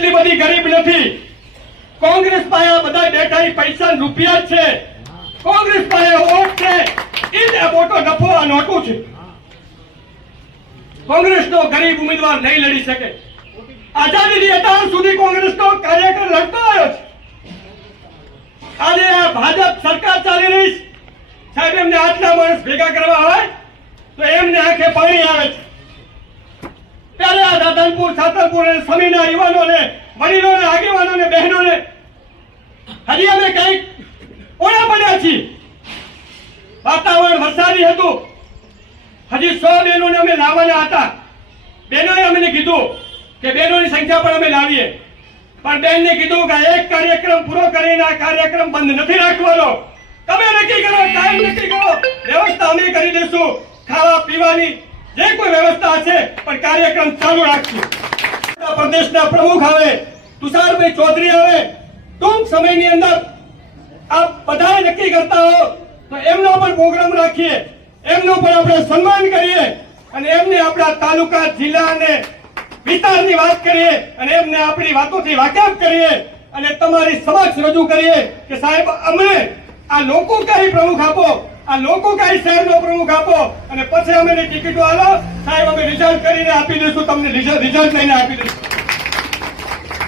એટલી બધી ગરીબ નથી. કોંગ્રેસ પાસે બધા બેઠા પૈસા રૂપિયા જ છે. કોંગ્રેસ પાસે વોટ છે, એ જ મોટો નફો આ નોટું છે. કોંગ્રેસનો ગરીબ ઉમેદવાર નહીં લડી શકે. આઝાદીથી અત્યાર સુધી કોંગ્રેસનો કાર્યકર લડતો આવ્યો છે. આજે આ ભાજપ સરકાર ચાલી રહી છે. સાહેબ, એમને આટલા માણસ ભેગા કરવા હોય તો એમને આંખે પાણી આવે છે. ત્યારે આ રાધનપુર, સાતલપુર અને સમીના યુવાનોને, વડીલોને, આગેવાનોને, બહેનોને હજી અમે કઈક ઓળા પડ્યા છીએ. વાતાવરણ વરસાદી હતું. હજી 100 બહેનોને અમે લાવવાના હતા. બહેનોએ અમને કીધું કે બહેનોની સંખ્યા પણ અમે લાવીએ, પણ બેનને કીધું કે એક કાર્યક્રમ પૂરો કરીને આ કાર્યક્રમ બંધ નથી રાખવાનો. તમે નક્કી કરો, ટાઈમ નક્કી કરો, વ્યવસ્થા અમે કરી દઈશું. ખાવા પીવાની જે કોઈ વ્યવસ્થા હશે, પણ કાર્યક્રમ ચાલુ રાખશું. પ્રદેશના પ્રમુખ આવે, તુષારભાઈ ચૌધરી આવે, ટૂંક સમયની અંદર આપ બધા નક્કી કરતા હો તો એમનો પણ પ્રોગ્રામ રાખીએ, એમનો પણ આપણે સન્માન કરીએ અને એમને આપણા તાલુકા, જિલ્લા અને વિસ્તારની વાત કરીએ અને એમને આપણી વાતોથી વાકેફ કરીએ અને તમારી સમક્ષ રજૂ કરીએ કે સાહેબ, અમને આ લોકો કઈ પ્રમુખ આપો, આ લોકો કઈ શહેરનો પ્રમુખ આપો અને પછી અમે ટિકિટો આલો. સાહેબ, અમે રિઝલ્ટ કરીને આપી દઈશું, તમને રિઝલ્ટ લઈને આપી દઈશું.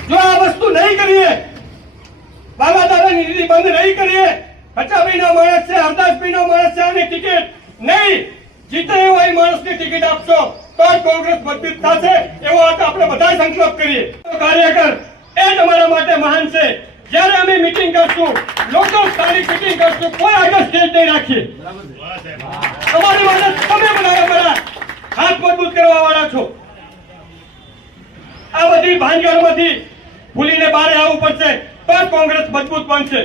જો આ વસ્તુ નહીં કરીએ, બાબા દાદાની નીતિ બંધ નહીં કરીએ, બચાવીનો માણસ છે, હરદાસભાઈનો માણસ છે અને ટિકિટ નહીં જીતે એવો માણસની ટિકિટ આપશો તો જ કોંગ્રેસ મજબૂત થશે. એવો આપણે બધા સંકલ્પ કરીએ. કાર્યકર એ તમારા માટે મહાન છે. જ્યારે અમે મીટિંગ કરશું, લોકલ સ્થાનિક મીટિંગ કરશું, કોઈ આગળ સ્ટેજ નહીં રાખીએ. તમારી માટે તમે બધા હાથ મજબૂત કરવા વાળા છો. આ બધી ભાંગીઓમાંથી ભૂલીને બહાર આવવું પડશે તો જ કોંગ્રેસ મજબૂત બનશે.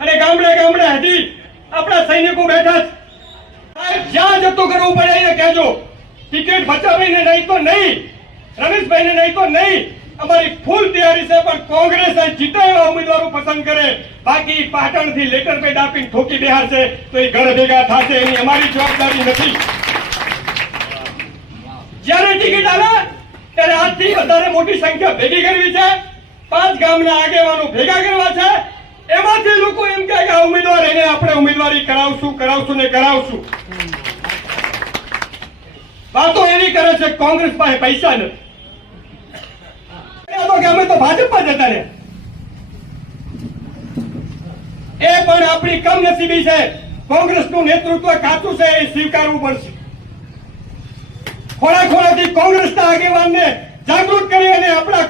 અને ગામડે ગામડે હજી આપણા સૈનિકો બેઠા છે. જ્યાં જતું કરવું પડે એને કહેજો. ટિકિટ બચાવીને નહીં તો નહીં, રમેશભાઈને નહીં તો નહીં. અમારી ફૂલ તૈયારી છે, પણ કોંગ્રેસ જીતે એવા ઉમેદવારો પસંદ કરે. બાકી પાટણથી લેટર પેડ આપીને ઠોકી બેહારશે તો એ ઘરે ભેગા થશે. એની અમારી જવાબદારી નથી. જ્યારે ટિકિટ આવે ત્યારે આજથી વધારે મોટી સંખ્યા ભેગી કરવી છે. 5 ગામના આગેવાનો ભેગા કરવા છે. એમાંથી લોકો એમ કહે કે આ ઉમેદવાર, એને આપણે ઉમેદવારી કરાવશું ને કરાવશું. વાતો એવી કરે છે કોંગ્રેસ પાસે પૈસા નથી. અમે તો ભાજપમાં જતા રહ્યા. એ પણ આપણી કમનસીબી છે. કોંગ્રેસનું નેતૃત્વ કાચું છે, એ સ્વીકારવું પડશે. ખોરાથી કોંગ્રેસના આગેવાનને જાગૃત કરી અને આપણા